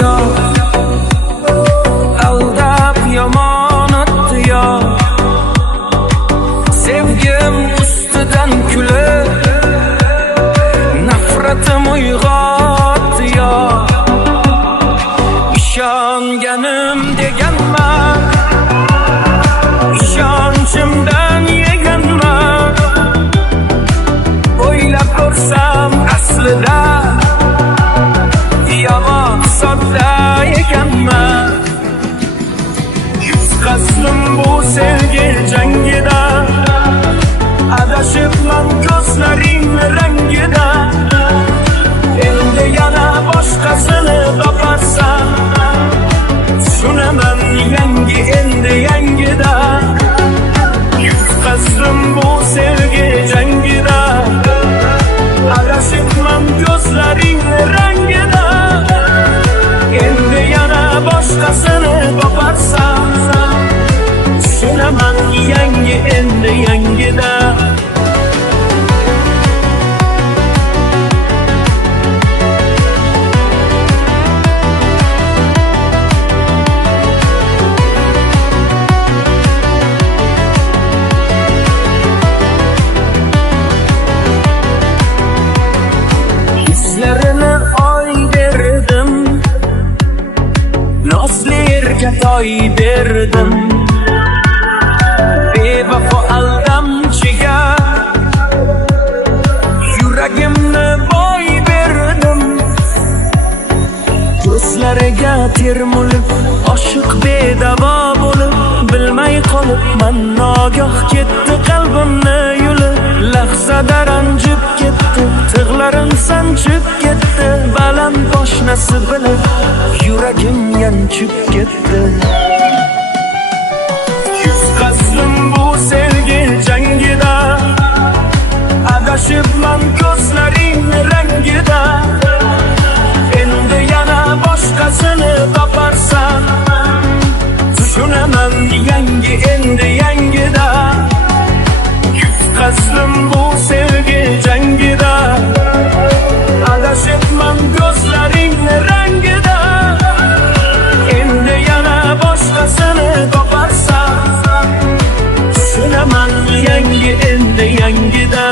ya, aldab yomon o'tdi ya. Sevgim ustidan kulib nafratim uyg'otdi ya. İshonganim deganman, ishonchimdan yeganman. O'ylab ko'rsam aslida yomon sodda ekanman. Yutqazdim bu sevgi jangida, adashibman ko'zlaring rangida. Endi yana boshqasini toparsam, tushunaman yangi endi yangida. Yutqazdim bu sevgi jangida, adashibman ko'zlaring rangida. Endi yana boshqasini toparsam, tushunaman yangi endi yangida. Hislerini oy derdim, nazli erga toy berdim. Bevafo aldamchiga yuragimni boy berdim. Ko'zlariga termulib, oshiq bedavo bo'lib, bilmay qolibman nogoh ketdi qalbimni yulib. Lahzada ranjib ketdi, tig'larim sanchib ketdi. Baland poshnasi bilib, yuragim yanchib ketdi. Yutqazdim bu sevgi jangida, adashibman ko'zlaring rangida. Endi yana boshqasini toparsam, tushunaman yangi endi yangida. Yutqazdim bu sevgi jangida, adashibman ko'zlaring rangida. Endi yana boshqasini toparsam, tushunaman yangi endi yangida.